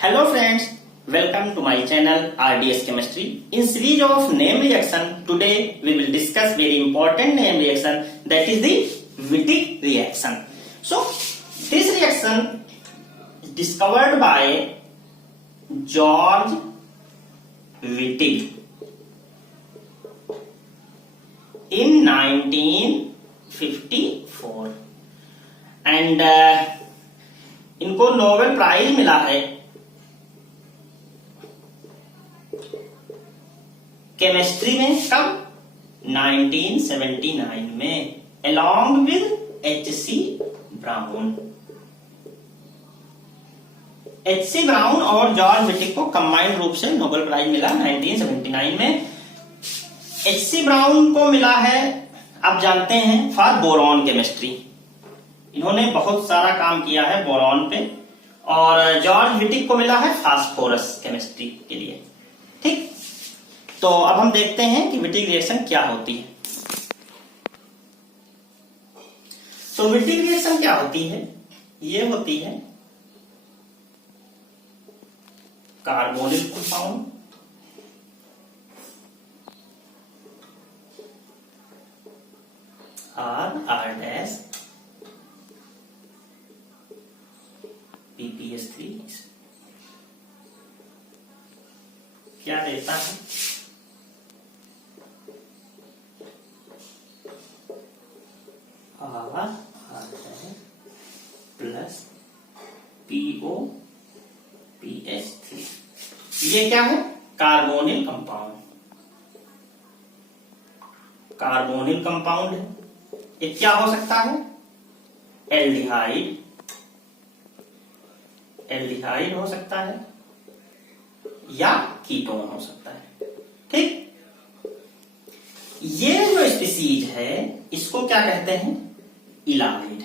Hello friends, welcome to my channel RDS Chemistry. In series of name reaction, today we will discuss very important name reaction, that is the Wittig reaction. So this reaction is discovered by George Wittig in 1954 and इनको Nobel prize मिला है chemistry में। कब? 1979 में, along with H.C. Brown. H.C. Brown और George Wittig को combined रूप से नोबेल प्राइज मिला 1979 में। H.C. ब्राउन को मिला है, आप जानते हैं, फॉर बोरॉन केमिस्ट्री। इन्होंने बहुत सारा काम किया है बोरॉन पे। और जॉर्ज विटिग को मिला है फास्फोरस केमिस्ट्री के लिए। ठीक, तो अब हम देखते हैं कि विटिग रिएक्शन क्या होती है। तो विटिग रिएक्शन क्या होती है? ये होती है carbonyl compound R dash PPS3 क्या देता है? R plus POPH3। ये क्या है? Carbonyl compound. कार्बोनिल कंपाउंड है। ये क्या हो सकता है? एल्डिहाइड हो सकता है या कीटोन हो सकता है। ठीक, ये जो स्पीसीज है इसको क्या कहते हैं? इलाइड।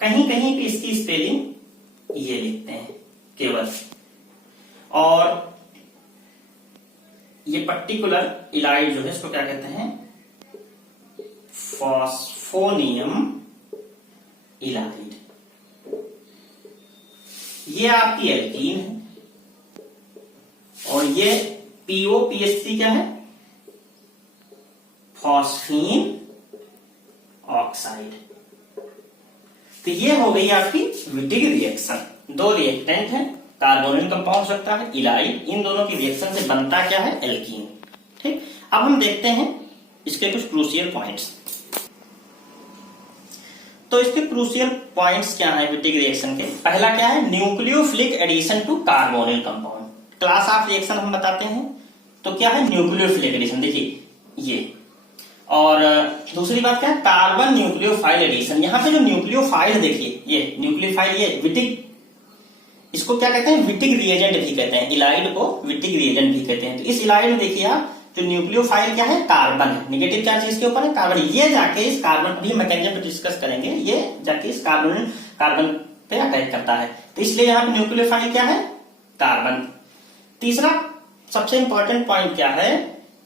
कहीं कहीं पे इसकी स्पेलिंग ये लिखते हैं केवल। और ये पर्टिकुलर इलाइड जो है इसको क्या कहते हैं? Phosphonium Allied. ये आपकी एल्कीन है और ये POPH3 क्या है? Phosphine oxide. तो ये हो गई आपकी विटिग रिएक्शन। दो रिएक्टेंट है, कार्बोनिल कंपाउंड हो सकता है, इलाइड। इन दोनों की रिएक्शन से बनता क्या है? एल्कीन। ठीक, अब हम देखते हैं इसके कुछ क्रूशियल पॉइंट्स। तो इसके क्रूशियल पॉइंट्स क्या है विटिग रिएक्शन के? पहला क्या है? Nucleophilic addition to carbonyl compound. Class of reaction हम बताते हैं तो क्या है? Nucleophilic addition. देखिए ये। और दूसरी बात क्या है? Carbon nucleophile addition. यहां पे जो न्यूक्लियोफाइल देखिए, ये न्यूक्लियोफाइल, ये विटिग, इसको क्या कहते हैं? विटिग रिएजेंट भी कहते हैं। इलाइड को विटिग रिएजेंट भी कहते हैं। तो इस इलाइड में देखिए आप, जो न्यूक्लियोफाइल क्या है? कार्बन है। नेगेटिव चार्ज इसके ऊपर है, कार्बन। ये जाके इस कार्बन, अभी मैकेनिज्म पे डिस्कस करेंगे, ये जाके इस कार्बन पे अटैक करता है। तो इसलिए यहाँ पे न्यूक्लियोफाइल क्या है? कार्बन। तीसरा सबसे इंपॉर्टेंट पॉइंट क्या है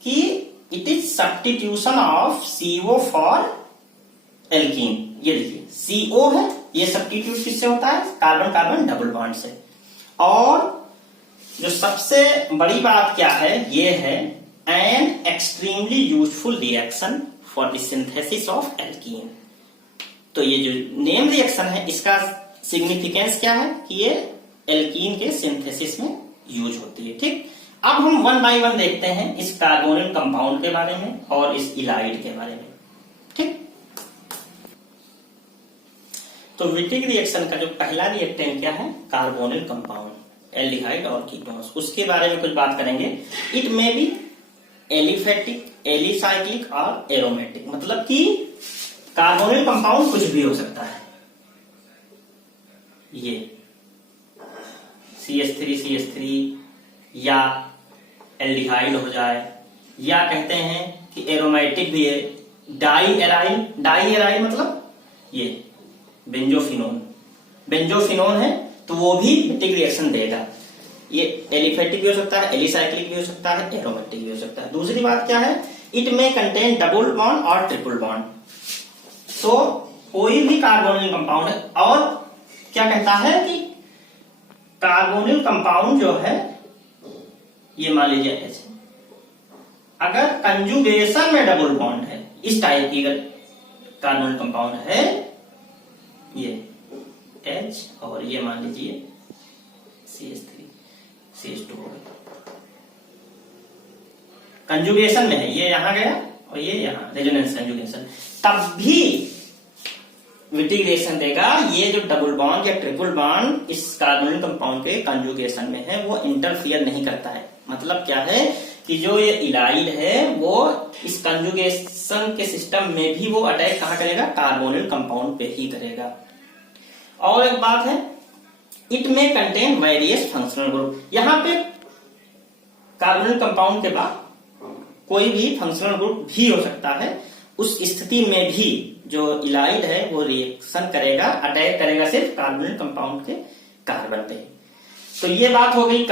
कि it is substitution of CO for alkene. ये देखिए CO है, ये सब्स्टिट्यूट किससे होता है? कार्बन कार्बन डबल बॉन्ड से। और जो सबसे बड़ी बात क्या है? ये है an extremely useful reaction for the synthesis of alkene। तो ये जो नेम रिएक्शन है इसका सिग्निफिकेंस क्या है कि ये एल्कीन के सिंथेसिस में यूज होती है। ठीक, अब हम वन बाय वन देखते हैं इस कार्बोनिल कंपाउंड के बारे में और इस इलाइड के बारे में। ठीक, तो विटिग रिएक्शन का जो पहला रिएक्टेंट क्या है? कार्बोनिल कंपाउंड, एल्डिहाइड और कीटोन्स। उसके बारे में कुछ बात करेंगे। It may be aliphatic, alicyclic और एरोमेटिक। मतलब कि कार्बोनिल कंपाउंड कुछ भी हो सकता है। ये CH3 या एल्डिहाइड हो जाए, या कहते हैं कि एरोमेटिक भी है, डाई एराइल मतलब ये बेंजोफिनोन है, तो वो भी विटिग रिएक्शन देगा। ये एलिफेटिक भी हो सकता है, एलिसाइक्लिक भी हो सकता है, एरोमेटिक भी हो सकता है। दूसरी बात क्या है? इट में कंटेन डबल बॉन्ड और ट्रिपल बॉन्ड। तो कोई भी कार्बोनिल कंपाउंड है। और क्या कहता है कि कार्बोनिल कंपाउंड जो है ये मान लीजिए H, अगर कंजुगेशन में डबल बॉन्ड है, इस टाइप की अगर कार्बोनिल कंपाउंड है ये H और ये मान लीजिए CH3 CH2 हो गया, कंजुगेशन में है, ये यहां गया और ये यहां रेजोनेंस कंजुगेशन, तब भी विटिक रिएक्शन देगा। ये जो डबल बॉन्ड या ट्रिपल बॉन्ड इस कार्बोनिल कंपाउंड के कंजुगेशन में है वो इंटरफियर नहीं करता है। मतलब क्या है कि जो ये इलाइड है वो इस कंजुगेशन के सिस्टम में भी वो अटैक कहां करेगा, कार्बोनिल कंपाउंड पे ही करेगा। और एक बात है, इट में कंटेन वेरियस फंक्शनल ग्रुप, यहां पे कार्बोनिल कंपाउंड के बाद कोई भी फंक्शनल ग्रुप भी हो सकता है। उस स्थिति में भी जो इलाइड है वो रिएक्शन करेगा, अटैक करेगा सिर्फ कार्बोनिल कंपाउंड के कार्बन पे। तो ये बात हो गई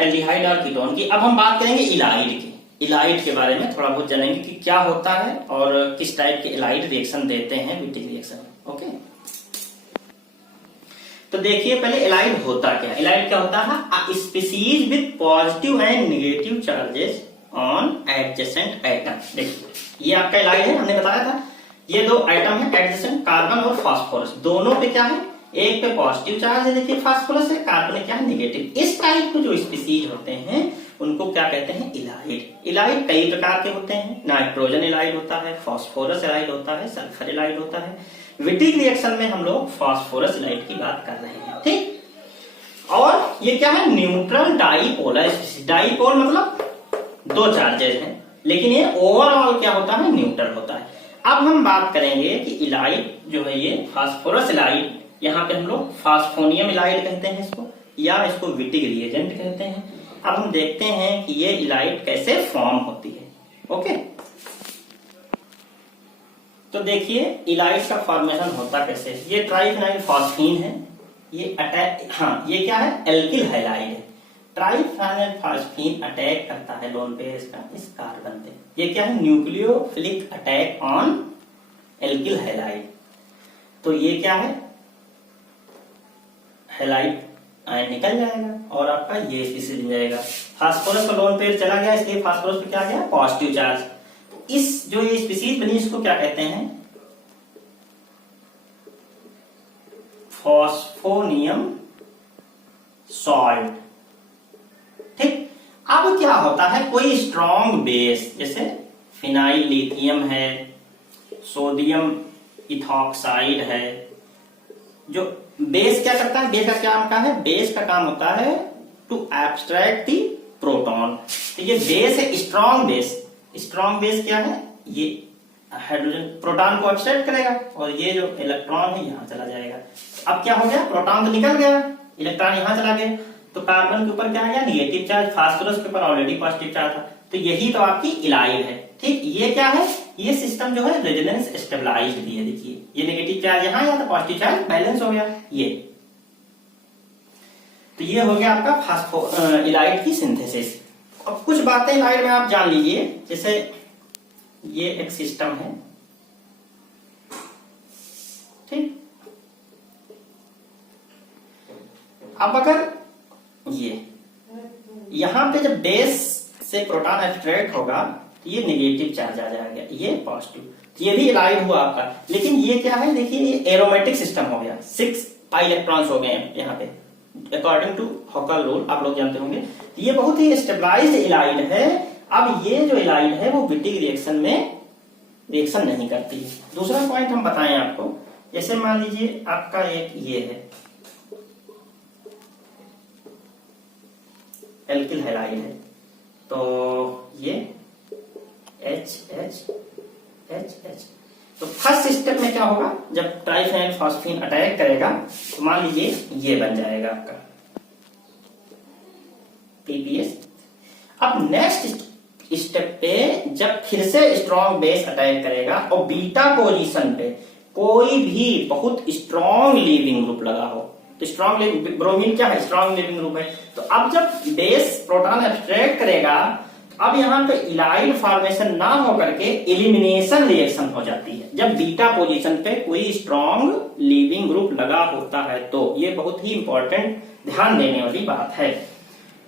एल्डिहाइड और कीटोन की। अब हम बात करेंगे इलाइड की। इलाइड के बारे में थोड़ा बहुत जानेंगे कि क्या होता है और किस टाइप के इलाइड रिएक्शन देते हैं विटिक रिएक्शन में। ओके, तो देखिए पहले इलाइड होता क्या है। इलाइड क्या होता है, species with positive and negative charges on adjacent atom. देखिए ये आपका इलाइड है, हमने बताया था ये दो एटम है एडजेसेंट, कार्बन और फास्फोरस, दोनों पे क्या है, एक पे पॉजिटिव चार्ज है देखिए फास्फोरस है, कार्बन क्या है नेगेटिव। इस टाइप के जो स्पीसीज होते हैं उनको क्या कहते हैं, इलाइड। इलाइड कई प्रकार के होते हैं, नाइट्रोजन इलाइड होता है, फास्फोरस इलाइड होता है, सल्फर इलाइड होता है। विटिक रिएक्शन में हम लोग फास्फोरस इलाइड की बात कर रहे हैं, ठीक। और ये क्या है, न्यूट्रल डाईपोलर स्पीसीज। डाईपोल मतलब दो चार्जेस हैं, लेकिन ये ओवरऑल क्या होता है, न्यूट्रल होता है। अब हम बात करेंगे कि इलाइड जो है ये फास्फोरस इलाइड, यहाँ पे हम लोग फास्फोनियम इलाइड कहते हैं इसको, या इसको विटिक रिएजेंट कहते हैं। अब हम देखते हैं कि ये इलाइड कैसे फॉर्म होती है। ओके, तो देखिए इलाइड का फॉर्मेशन होता कैसे। ये ट्राइफेनाइल फॉस्फीन है, ये अटैक, हाँ ये क्या है, एल्किल हैलाइड है। ट्राइफेनाइल फॉस्फीन अटैक करता है लोन पेयर का इस कार्बन पे। ये क्या है, nucleophilic attack on alkyl halide. तो ये क्या है, हैलाइड आयन निकल जाएगा और आपका ये स्पीसीज मिल जाएगा। फास्फोरस का लोन पेयर चला गया, इसलिए फास्फोरस पे क्या गया, पॉजिटिव चार्ज। इस जो ये स्पीसीज बनी इसको क्या कहते हैं, फॉस्फोनियम सॉल्ट, ठीक। अब क्या होता है, कोई स्ट्रॉन्ग बेस जैसे फिनाइल लिथियम है, सोडियम इथॉक्साइड है, जो बेस क्या करता है, बेस का क्या काम है, बेस का काम होता है टू एब्स्ट्रैक्ट दी प्रोटॉन। तो ये बेस है, स्ट्रॉन्ग बेस। स्ट्रॉन्ग बेस क्या है, ये हाइड्रोजन प्रोटॉन को एब्स्ट्रैक्ट करेगा और ये जो इलेक्ट्रॉन है यहां चला जाएगा। अब क्या हो गया, प्रोटॉन तो निकल गया, इलेक्ट्रॉन यहां चला गया, तो कार्बन के ऊपर क्या आ गया, नेगेटिव चार्ज। फास्फोरस के ऊपर ऑलरेडी पॉजिटिव चार्ज था, तो यही तो आपकी इलाइड है, ठीक। ये क्या है, ये सिस्टम जो है रेजोनेंस स्टेबलाइज्ड भी है। देखिए ये नेगेटिव चार्ज यहाँ या तो पॉजिटिव चार्ज बैलेंस हो गया, ये तो ये हो गया आपका इलाइड की सिंथेसिस। अब कुछ बातें इलाइड में आप जान लीजिए, जैसे ये एक सिस्टम है, ठीक। अब अगर ये यहां पे जब बेस से प्रोटॉन एब्स्ट्रैक्ट होगा तो ये नेगेटिव चार्ज आ जाएगा, ये पॉजिटिव, तो ये भी इलाइड हुआ आपका। लेकिन ये क्या है, देखिए ये एरोमेटिक सिस्टम हो गया, 6 पाई इलेक्ट्रॉन्स हो गए यहाँ पे अकॉर्डिंग टू हॉकल रूल, आप लोग जानते होंगे। ये बहुत ही स्टेबलाइज्ड इलाइड है। अब ये जो इलाइड है वो विटिक रिएक्शन में रिएक्शन नहीं करती है। दूसरा पॉइंट हम बताएं आपको, जैसे मान लीजिए आपका एक ये है एल्किल हैलाइड है, तो ये H H H H। तो फर्स्ट स्टेप में क्या होगा, जब ट्राइफेनाइल फॉस्फीन अटैक करेगा तो मान लीजिए ये बन जाएगा आपका TPS। अब नेक्स्ट स्टेप पे जब फिर से स्ट्रॉन्ग बेस अटैक करेगा और बीटा पोजीशन पे कोई भी बहुत स्ट्रॉन्ग लीविंग ग्रुप लगा हो, तो स्ट्रॉन्ग ब्रोमीन क्या है, स्ट्रॉन्ग लीविंग ग्रुप है। तो अब जब बेस प्रोटॉन एब्स्ट्रैक्ट करेगा, अब यहाँ पे इलाइड फॉर्मेशन ना होकर के एलिमिनेशन रिएक्शन हो जाती है। जब बीटा पोजीशन पे कोई स्ट्रॉन्ग लीविंग ग्रुप लगा होता है, तो ये बहुत ही इंपॉर्टेंट ध्यान देने वाली बात है।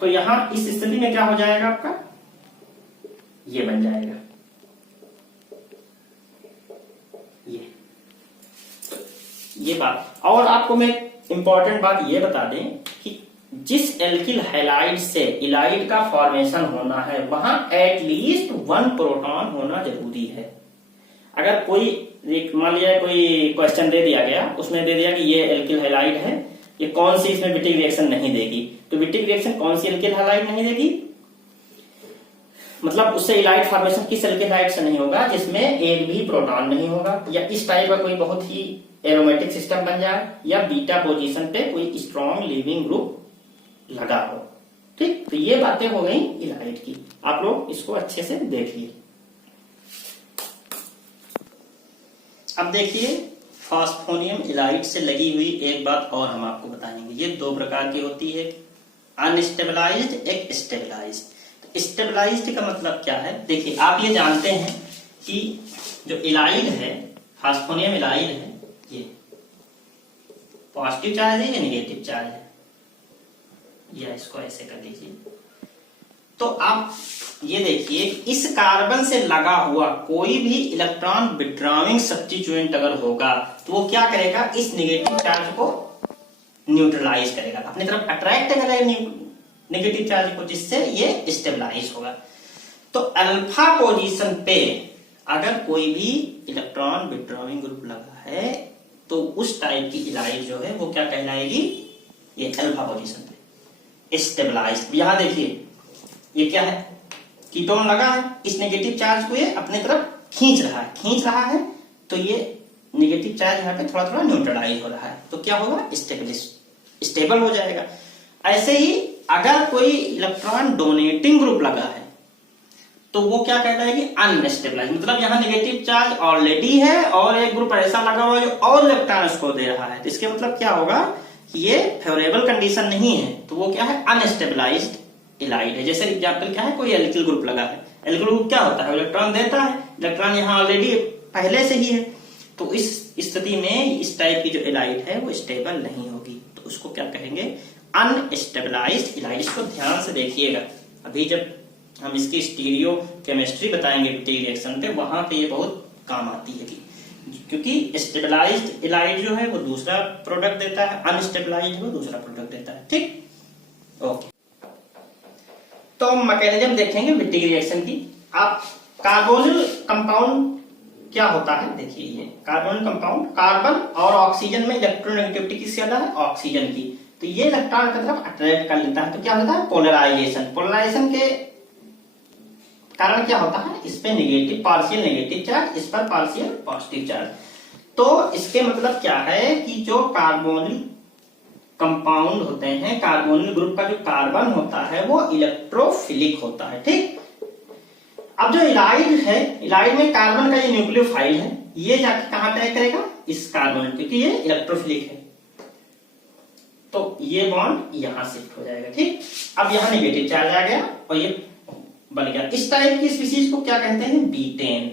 तो यहां इस स्थिति में क्या हो जाएगा, आपका ये बन जाएगा ये बात। और आपको मैं इंपॉर्टेंट बात ये बता दें कि जिस एल्किल हैलाइड से इलाइड का फॉर्मेशन होना है वहां एटलीस्ट 1 प्रोटॉन होना जरूरी है। अगर कोई मान लिया कोई क्वेश्चन दे दिया गया, उसमें दे दिया कि ये एल्किल हैलाइड है, ये कौन सी इसमें विट्रिक रिएक्शन नहीं देगी, तो विट्रिक रिएक्शन कौन सी एल्किल हैलाइड नहीं देगी, मतलब उससे इलाइड फॉर्मेशन किस एल्किल हैलाइड से नहीं होगा, जिसमें एक भी प्रोटॉन नहीं होगा, या इस टाइप का कोई बहुत ही एरोमेटिक सिस्टम बन जाए, या बीटा पोजीशन पे कोई स्ट्रॉन्ग लीविंग ग्रुप लगा हो। ठीक, तो ये बातें हो गई इलाइड की। आप लोग इसको अच्छे से देखिए। अब देखिए फास्फोनियम इलाइड से लगी हुई एक बात और हम आपको बताएंगे। ये 2 प्रकार की होती है, अनस्टेबलाइज्ड, एक स्टेबलाइज्ड। स्टेबलाइज्ड का मतलब क्या है, देखिए आप ये जानते हैं कि जो इलाइड है, फास्फोनियम इलाइड है, ये पॉजिटिव चार्ज है या नेगेटिव चार्ज है, या इसको ऐसे कर लीजिए। तो आप ये देखिए इस कार्बन से लगा हुआ कोई भी इलेक्ट्रॉन विड्रॉइंग सब्स्टिट्यूएंट अगर होगा तो वो क्या करेगा, इस नेगेटिव चार्ज को न्यूट्रलाइज करेगा, अपनी तरफ अट्रैक्ट करेगा नेगेटिव चार्ज को, जिससे ये स्टेबलाइज होगा। तो अल्फा पोजीशन पे अगर कोई भी इलेक्ट्रॉन विड्रॉइंग ग्रुप लगा है तो उस टाइप की इलाइड जो है वो क्या कहलाएगी, ये अल्फा पोजीशन पे स्टेबलाइज्ड। यहां देखिए ये क्या है, कीटोन लगा है, इस नेगेटिव चार्ज को ये अपने तरफ खींच रहा है, तो ये नेगेटिव चार्ज यहाँ पे थोड़ा थोड़ा न्यूट्रलाइज हो रहा है, तो क्या होगा, स्टेबल हो जाएगा। ऐसे ही अगर कोई इलेक्ट्रॉन डोनेटिंग ग्रुप लगा है तो वो क्या कहलाएगी, अनस्टेबलाइज। मतलब यहाँ नेगेटिव चार्ज ऑलरेडी है और एक ग्रुप ऐसा लगा हुआ है जो और इलेक्ट्रॉन उसको दे रहा है, तो इसके मतलब क्या होगा कि ये फेवरेबल कंडीशन नहीं है, तो वो क्या है, अनस्टेबलाइज्ड इलाइड है। जैसे एग्जांपल क्या है, कोई एल्किल ग्रुप लगा है, एल्किल ग्रुप क्या होता है, इलेक्ट्रॉन देता है, इलेक्ट्रॉन यहाँ ऑलरेडी पहले से ही है, तो इस स्थिति में इस टाइप की जो इलाइड है वो स्टेबल नहीं होगी, तो उसको क्या कहेंगे, अनस्टेबलाइज्ड इलाइड। इसको ध्यान से देखिएगा, अभी जब हम इसकी स्टीरियो केमिस्ट्री बताएंगे रिएक्शन पे, वहां पे ये बहुत काम आती है, क्योंकि स्टेबलाइज्ड इलाइड जो है वो दूसरा प्रोडक्ट देता है, अनस्टेबलाइज्ड वो दूसरा प्रोडक्ट देता है। ठीक, ओके। तो हम मैकेनिज्म देखेंगे विट्रिक रिएक्शन की। आप कार्बोनिल कंपाउंड क्या होता है, देखिए ये कार्बोनिल कंपाउंड, कार्बन और ऑक्सीजन में इलेक्ट्रोनेगेटिविटी किससे ज्यादा है, ऑक्सीजन की, तो ये इलेक्ट्रॉन की तरफ अट्रैक्ट कर लेता है, तो क्या होता है, पोलराइजेशन। पोलराइजेशन के कारण क्या होता है, इस पे नेगेटिव पार्शियल नेगेटिव चार्ज, इस पर पार्शियल पॉजिटिव चार्ज। तो इसके मतलब क्या है कि जो कार्बोनिल कंपाउंड होते हैं, कार्बोनिल ग्रुप का जो कार्बन होता है वो इलेक्ट्रोफिलिक होता है। ठीक, अब जो इलाइड है, इलाइड में कार्बन का ये न्यूक्लियोफाइल है, ये जाके कहां अटैक करेगा, इस कार्बन, क्योंकि ये इलेक्ट्रोफिलिक है, तो ये बॉन्ड यहां शिफ्ट हो जाएगा। ठीक, अब यहां नेगेटिव चार्ज आ गया और ये बन गया। इस टाइप की स्पीशीज को क्या कहते हैं, बीटेन।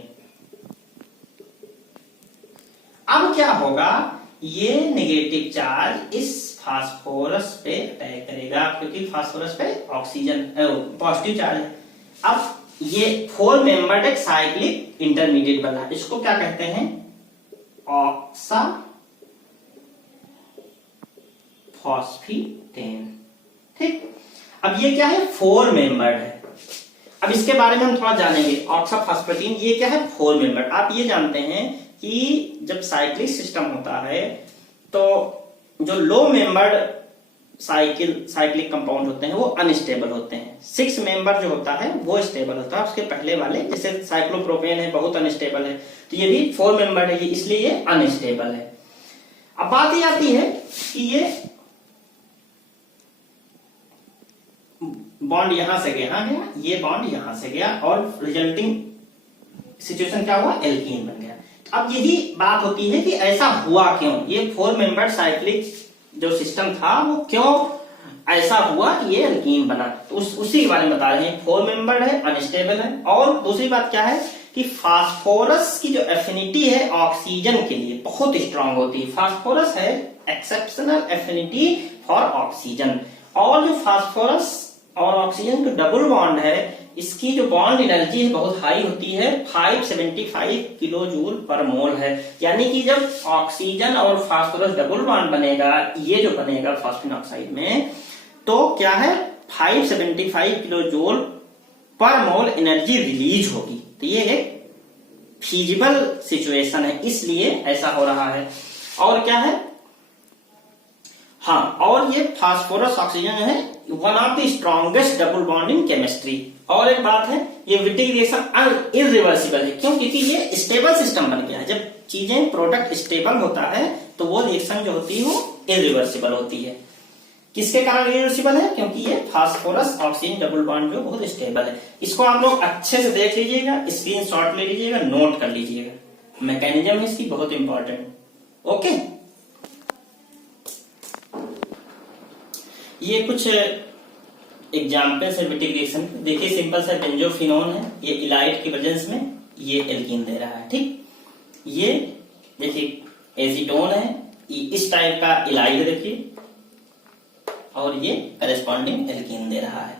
अब क्या होगा, ये नेगेटिव चार्ज इस फास्फोरस पे अटैक करेगा, क्योंकि फास्फोरस पे ऑक्सीजन पॉजिटिव चार्ज है। अब ये 4 मेंबर्ड एक साइक्लिक इंटरमीडिएट बना, इसको क्या कहते हैं, ऑक्सा फॉस्फेटेन। ठीक, अब ये क्या है, 4 मेंबर्ड है। अब इसके बारे में हम थोड़ा जानेंगे, ऑक्साफॉस्फेटीन ये क्या है, 4 मेंबर्ड। आप ये जानते हैं कि जब साइक्लिक सिस्टम होता है तो जो लो मेंबर्ड साइक्लिक कंपाउंड होते हैं वो अनस्टेबल होते हैं, 6 मेंबर जो होता है वो स्टेबल होता है। उसके पहले वाले जैसे साइक्लोप्रोपेन है बहुत अनस्टेबल है, तो ये भी 4 मेंबर्ड है, इसलिए ये अनस्टेबल है। अब बात ये आती है कि ये बॉन्ड यहां से गया, ये बॉन्ड यहां से गया और रिजल्टिंग सिचुएशन क्या हुआ, एल्कीन बन गया। अब यही बात होती है कि ऐसा हुआ क्यों, ये 4 मेंबर्ड साइक्लिक जो सिस्टम था वो क्यों ऐसा हुआ कि ये एल्कीन बना, तो उसी के बारे में बता रहे हैं। 4 मेंबर्ड है, अनस्टेबल है, और दूसरी बात क्या है कि फास्फोरस की जो एफिनिटी है ऑक्सीजन के लिए बहुत स्ट्रांग होती है। फास्फोरस है एक्सेप्शनल एफिनिटी फॉर ऑक्सीजन। और जो फास्फोरस और ऑक्सीजन का डबल बॉन्ड है, इसकी जो बॉन्ड एनर्जी है बहुत हाई होती है, 575 किलो जूल पर मोल है। यानी कि जब ऑक्सीजन और फास्फोरस डबल बॉन्ड बनेगा, ये जो बनेगा फास्फोरस ऑक्साइड में, तो क्या है 575 किलो जूल पर मोल एनर्जी रिलीज होगी। तो ये एक फीजिबल सिचुएशन है, इसलिए ऐसा हो रहा है। और क्या है, हाँ, और ये फास्फोरस ऑक्सीजन है one of the strongest double bond in chemistry. और एक बात है, ये विटिक रिएक्शन इरिवर्सिबल है। क्यों? क्योंकि ये स्टेबल सिस्टम बन गया है। जब चीजें प्रोडक्ट स्टेबल होता है तो वो रिएक्शन जो होती है वो इरिवर्सिबल होती है। किसके कारण इरिवर्सिबल है? क्योंकि ये फास्फोरस ऑक्सीजन डबल बॉन्ड जो बहुत स्टेबल है। इसको आप लोग अच्छे से देख लीजिएगा, स्क्रीनशॉट ले लीजिएगा, नोट कर लीजिएगा। मैकेनिज्म है इसकी बहुत इंपॉर्टेंट। ओके, ये कुछ एग्जाम्पल्स है विटिक रिएक्शन। देखिए सिंपल सा बेंजोफिनोन है, ये इलाइट की प्रेजेंस में ये एल्कीन दे रहा है। ठीक, ये देखिए एसीटोन है, ये इस टाइप का इलाइट देखिए, और ये करेस्पॉन्डिंग एल्कीन दे रहा है।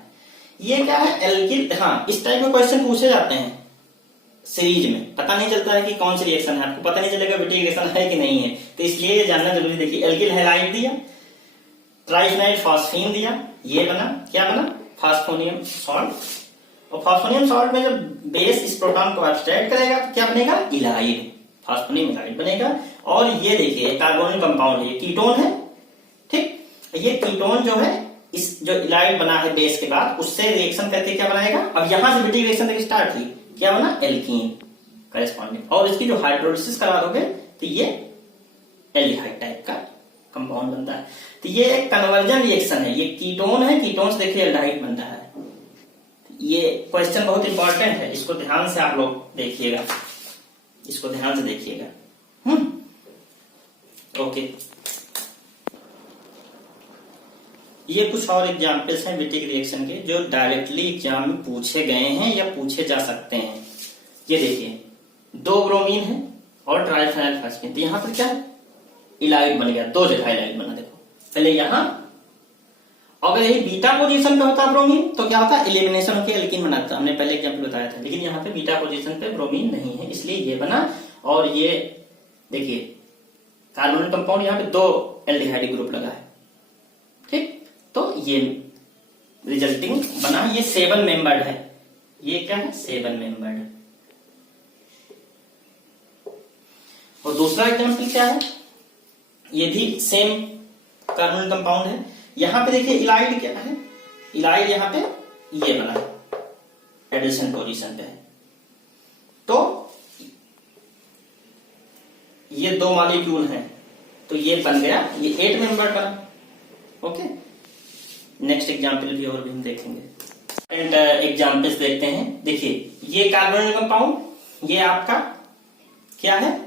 ये क्या है, एल्कीन। हाँ, इस टाइप के क्वेश्चन पूछे जाते हैं सीरीज में। पता नहीं चलता है कि कौन सी रिएक्शन है, आपको पता नहीं चलेगा विटिक रिएक्शन है कि नहीं है, तो इसलिए ये जानना जरूरी। देखिए एल्किल हैलाइड दिया, ट्राइफेनाइल फॉस्फीन दिया, ये बना, क्या बना, फास्फोनियम सॉल्ट। और फास्फोनियम सॉल्ट में जब बेस इस प्रोटॉन को एब्स्ट्रैक्ट करेगा तो क्या बनेगा, इलाइड, फास्फोनियम इलाइड बनेगा। और ये देखिए कार्बोनिल कंपाउंड है, ये कीटोन है। ठीक, ये कीटोन जो है, इस जो इलाइड बना है बेस के बाद, उससे रिएक्शन करके क्या बनाएगा, अब यहां से विटिक रिएक्शन देखिए स्टार्ट हुई, क्या बना, एल्कीन करेस्पॉन्डिंग। और इसकी जो हाइड्रोलिसिस करा दोगे तो ये एल्डिहाइड टाइप का कंपाउंड बनता है। तो ये एक कन्वर्जन रिएक्शन है, ये कीटोन है, कीटोन से देखिए एल्डिहाइड बनता है। ये क्वेश्चन बहुत इंपॉर्टेंट है, इसको ध्यान से आप लोग देखिएगा, इसको ध्यान से देखिएगा। ओके, ये कुछ और एग्जाम्पल्स हैं विटिक रिएक्शन के जो डायरेक्टली एग्जाम में पूछे गए हैं या पूछे जा सकते हैं। ये देखिए 2 ब्रोमीन है और ट्राइफेनाइल फॉस्फेट, तो यहां पर क्या है, इलाइड बन गया, 2 जगह इलाइड बना। देखो पहले यहां, अगर यही बीटा पोजीशन पे होता ब्रोमीन तो क्या होता, एलिमिनेशन होकर एल्कीन बनाता, हमने पहले एग्जाम्पल बताया था। लेकिन यहाँ पे बीटा पोजीशन पे ब्रोमीन नहीं है, इसलिए ये बना। और ये देखिए कार्बोनिल कंपाउंड, यहाँ पे 2 एल्डिहाइड ग्रुप लगा है। ठीक, तो ये रिजल्टिंग बना, ये 7 मेंबर्ड है। ये क्या है, 7 मेंबर्ड। और दूसरा एग्जाम्पल क्या है, ये भी सेम कार्बोनिल कंपाउंड है। यहां पे देखिए इलाइड क्या है, इलाइड यहां पे ये बना है, एडिशन पोजीशन पे है। तो ये 2 मॉलिक्यूल हैं, तो ये बन गया, ये 8 मेंबर बना। ओके, नेक्स्ट एग्जाम्पल भी और भी हम देखेंगे। एग्जाम्पल्स देखते हैं। देखिए ये कार्बोनिल कंपाउंड, ये आपका क्या है,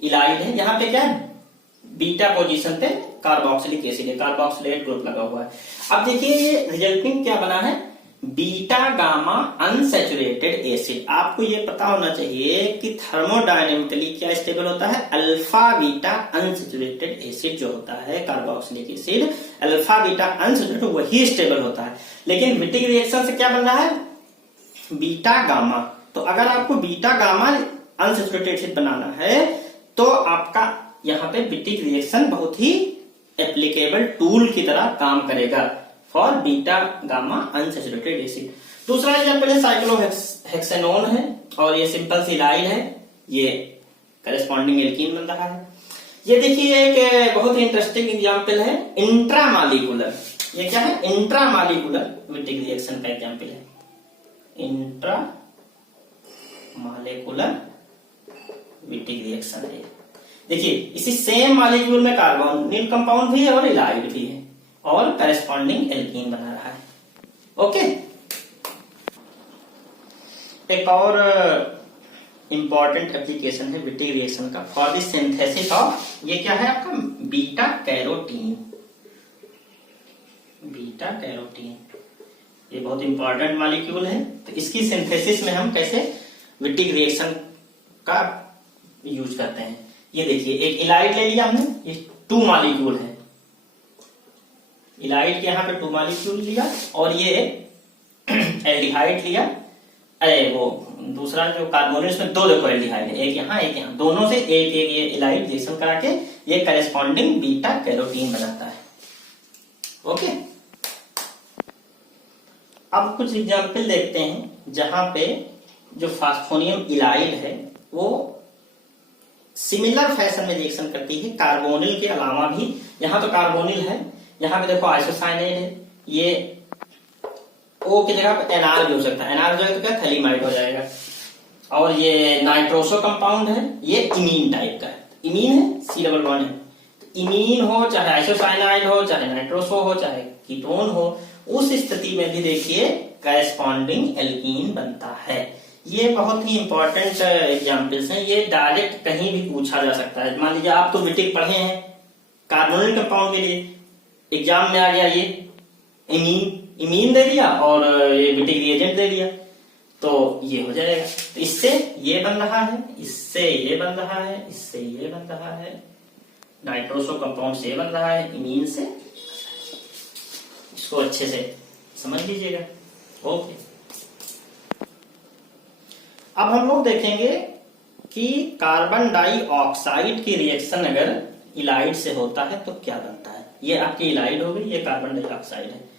इलाइड है। यहाँ पे क्या है, बीटा पोजीशन पे कार्बोक्सिलिक एसिड है, कार्बोक्सिलेट ग्रुप लगा हुआ है। अब देखिए ये रिजल्टिंग क्या बना है, बीटा गामा अनसैचुरेटेड एसिड। आपको ये पता होना चाहिए कि थर्मोडायनेमिकली क्या स्टेबल होता है, अल्फा बीटा अनसैचुरेटेड एसिड जो होता है carboxylic acid, alpha beta unsaturated वही स्टेबल होता है। लेकिन विटिक रिएक्शन से क्या बन रहा है, बीटा गामा। तो अगर आपको बीटा गामा अनसैचुरेटेड एसिड बनाना है तो आपका यहाँ पे विटिक रिएक्शन बहुत ही एप्लीकेबल टूल की तरह काम करेगा for beta gamma unsaturated acid. दूसरा एग्जाम्पल है साइक्लोहेक्सेनोन है, और ये सिंपल सी इलाइड है, ये करेस्पॉन्डिंग एल्कीन बन रहा है। ये देखिए एक बहुत ही इंटरेस्टिंग एग्जाम्पल है इंट्रामॉलिक्यूलर। ये क्या है, इंट्रामॉलिक्यूलर विटिक रिएक्शन का एग्जाम्पल है, इंट्रामॉलिक्यूलर विटिक रिएक्शन है। देखिए इसी सेम मॉलिक्यूल में कार्बोनिल कंपाउंड भी है और इलाइड भी है, और करेस्पॉन्डिंग एल्कीन बना रहा है। ओके, एक और इंपॉर्टेंट एप्लीकेशन है विटिक रिएक्शन का, फॉर द सिंथेसिस ऑफ, ये क्या है आपका, बीटा कैरोटीन। बीटा कैरोटीन ये बहुत इंपॉर्टेंट मॉलिक्यूल है, तो इसकी सिंथेसिस में हम कैसे विटिक रिएक्शन का यूज करते हैं। ये देखिए एक इलाइड ले लिया हमने, ये 2 मॉलिक्यूल है, इलाइड के यहाँ पे 2 मॉलिक्यूल लिया और ये एल्डिहाइड लिया। अरे वो दूसरा जो कार्बोनिल उसमें 2 देखो एल्डिहाइड है, एक यहाँ एक यहाँ, दोनों से एक एक ये इलाइड रिएक्शन करा के ये करेस्पॉन्डिंग बीटा कैरोटीन बनाता है। ओके, अब कुछ एग्जाम्पल देखते हैं जहां पे जो फास्फोनियम इलाइड है वो सिमिलर फैशन में रिएक्शन करती है कार्बोनिल के अलावा भी। यहाँ तो कार्बोनिल है, यहाँ पे देखो आइसोसाइनेट है, ये O की जगह पे NR भी हो सकता है, NR हो जाएगा तो क्या थैलीमाइड हो जाएगा। और ये नाइट्रोसो कंपाउंड है, ये इमीन टाइप का है, इमीन है C डबल बॉन्ड है, तो इमीन हो चाहे आइसोसाइनाइड हो चाहे नाइट्रोसो हो चाहे कीटोन हो, उस स्थिति में भी देखिए करेस्पॉन्डिंग एल्कीन बनता है। ये बहुत ही इंपॉर्टेंट एग्जाम्पल्स हैं, ये डायरेक्ट कहीं भी पूछा जा सकता है। मान लीजिए आप तो बीटेक पढ़े हैं कार्बोनिल कंपाउंड के लिए, एग्जाम में आ गया ये इमीन दे दिया और ये बीटेक रिएजेंट दे दिया, तो ये हो जाएगा। तो इससे ये बन रहा है, इससे ये बन रहा है, इससे ये बन रहा है, नाइट्रोसो कंपाउंड से बन रहा है, इमीन से। इसको अच्छे से समझ लीजिएगा। ओके, अब हम लोग देखेंगे कि कार्बन डाइऑक्साइड की रिएक्शन अगर इलाइड से होता है तो क्या बनता है। ये आपकी इलाइड हो गई, ये कार्बन डाइऑक्साइड है।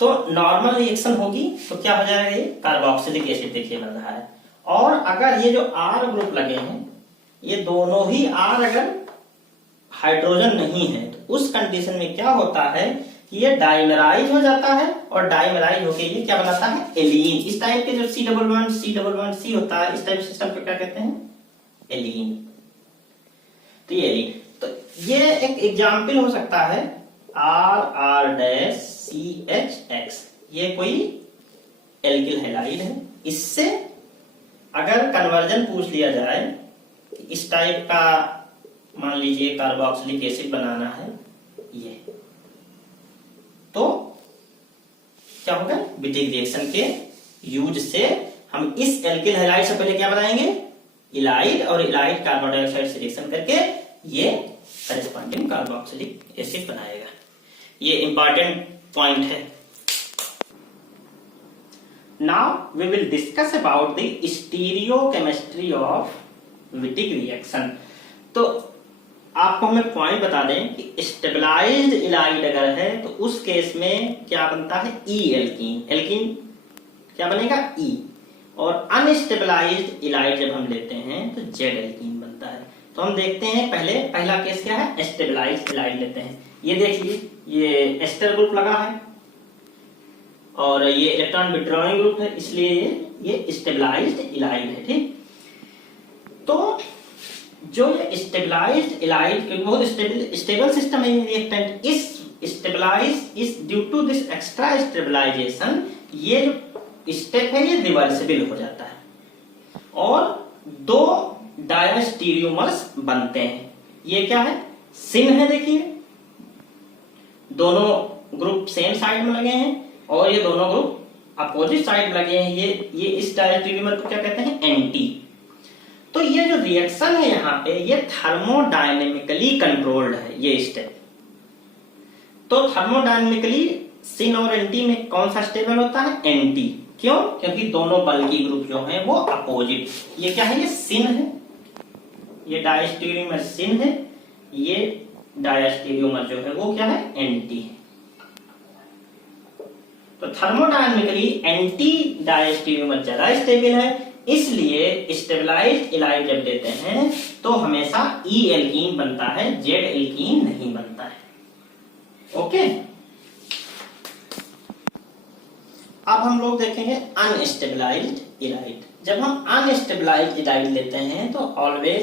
तो नॉर्मल रिएक्शन होगी तो क्या हो जाएगा, ये कार्बोक्सिलिक एसिड देखिए बन रहा है। और अगर ये जो R ग्रुप लगे हैं, ये दोनों ही R अगर हाइड्रोजन नहीं है तो उस कंडीशन में क्या होता है कि ये डाइमराइज हो जाता है, और डाइमराइज होके ये क्या बनाता है, एलीन। इस टाइप के जो C डबल बॉन्ड C होता है, इस टाइप सिस्टम को क्या कहते हैं, एलीन। तो ये एलीन, तो ये एक एग्जाम्पल हो सकता है RR-CHX, ये कोई एल्किल हैलाइड है। इससे अगर कन्वर्जन पूछ लिया जाए, इस टाइप का मान लीजिए कार्बोक्सिलिक एसिड बनाना है, ये तो क्या होगा, बीटेक रिएक्शन के यूज से हम इस एल्किल हैलाइड से पहले क्या बनाएंगे, इलाइड, और इलाइड कार्बन डाइऑक्साइड से रिएक्शन करके ये करेस्पॉन्डिंग कार्बोक्सिलिक एसिड बनाएगा। ये इंपॉर्टेंट पॉइंट है। Now we will discuss about the stereochemistry of Wittig reaction. तो आपको हमें पॉइंट बता दें कि स्टेबलाइज्ड इलाइड अगर है तो उस केस में क्या बनता है, ई एल्कीन। एल्कीन क्या बनेगा, ई। और अनस्टेबलाइज्ड इलाइड जब हम लेते हैं तो जेड एल्कीन बनता है। तो हम देखते हैं पहला केस क्या है, स्टेबलाइज्ड इलाइड लेते हैं। ये देखिए, ये एस्टर ग्रुप लगा है और ये इलेक्ट्रॉन विड्रॉइंग ग्रुप है, इसलिए ये स्टेबलाइज्ड इलाइड है। ठीक, तो जो ये स्टेबलाइज्ड इलाइड बहुत स्टेबल सिस्टम है रिएक्टेंट, इस stabilize is due to this extra stabilization ये जो स्टेप है ये रिवर्सिबल हो जाता है और 2 डायस्टीरियोमर्स बनते हैं। ये क्या है, सिन है, देखिए दोनों ग्रुप सेम साइड में लगे हैं और ये दोनों ग्रुप अपोजिट साइड में लगे हैं। ये इस डायस्टीरियोमर को क्या कहते हैं, एंटी। तो ये जो रिएक्शन है यहाँ पे ये थर्मोडायनेमिकली कंट्रोल्ड है ये स्टेप। तो थर्मोडायनेमिकली सिन और एंटी में कौन सा स्टेबल होता है, एंटी। क्यों, क्योंकि दोनों बल्की ग्रुप जो है वो अपोजिट। ये क्या है, ये सिन है, ये डायस्टीरियोमर सिन है, ये डायस्टीरियोमर जो है वो क्या है, एंटी है। तो थर्मोडायनेमिकली एंटी डायस्टीरियोमर ज्यादा स्टेबल है, इसलिए स्टेबलाइज्ड इलाइड जब लेते हैं तो हमेशा ई एल्कीन बनता है, जेड एल्कीन नहीं बनता है। ओके, अब हम लोग देखेंगे अनस्टेबलाइज्ड इलाइड। जब हम अनस्टेबलाइज्ड इलाइड लेते हैं तो ऑलवेज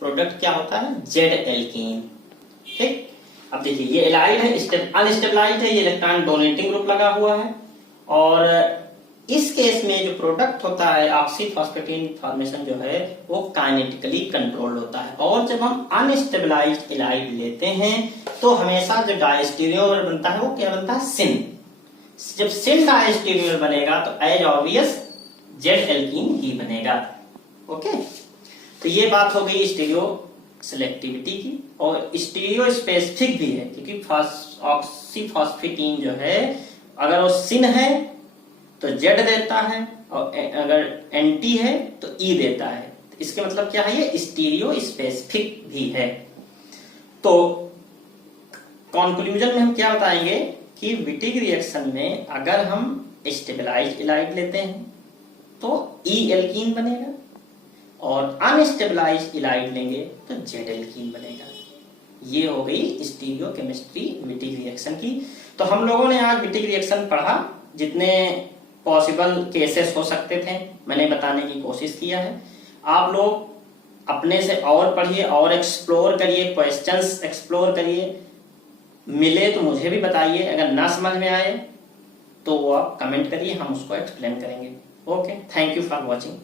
प्रोडक्ट क्या होता है, जेड एल्कीन। ठीक, अब देखिए ये इलाइड है, अनस्टेबलाइज्ड है, ये इलेक्ट्रॉन डोनेटिंग ग्रुप लगा हुआ है और इस केस में जो प्रोडक्ट होता है ऑक्सीफॉस्फेटिन फॉर्मेशन जो है वो काइनेटिकली कंट्रोल्ड होता है। और जब हम अनस्टेबलाइज्ड इलाइड लेते हैं तो हमेशा जो डायस्टीरियोमर बनता है वो क्या बनता है, सिन। जब सिन डायस्टीरियोमर बनेगा तो एज ऑब्वियस जेड एल्कीन ही बनेगा। ओके, तो ये बात हो गई स्टीरियो सिलेक्टिविटी की, और स्टीरियो स्पेसिफिक भी है, क्योंकि ऑक्सीफॉस्फेटीन जो है अगर वो सिन है तो जेड देता है, और अगर एंटी है तो ई देता है। इसके मतलब क्या है, ये स्टीरियो स्पेसिफिक भी है। तो कंक्लूजन में हम क्या बताएंगे कि विटिक रिएक्शन में अगर हम स्टेबलाइज्ड इलाइड लेते हैं तो ई एल्कीन बनेगा, और अनस्टेबलाइज्ड इलाइड लेंगे तो जेड एल्कीन बनेगा। ये हो गई स्टीरियोकेमिस्ट्री विटिक रिएक्शन की। तो हम लोगों ने आज विटिक रिएक्शन पढ़ा, जितने पॉसिबल केसेस हो सकते थे मैंने बताने की कोशिश किया है। आप लोग अपने से और पढ़िए और एक्सप्लोर करिए, क्वेश्चंस एक्सप्लोर करिए, मिले तो मुझे भी बताइए, अगर ना समझ में आए तो वो आप कमेंट करिए, हम उसको एक्सप्लेन करेंगे। Okay, thank you for watching.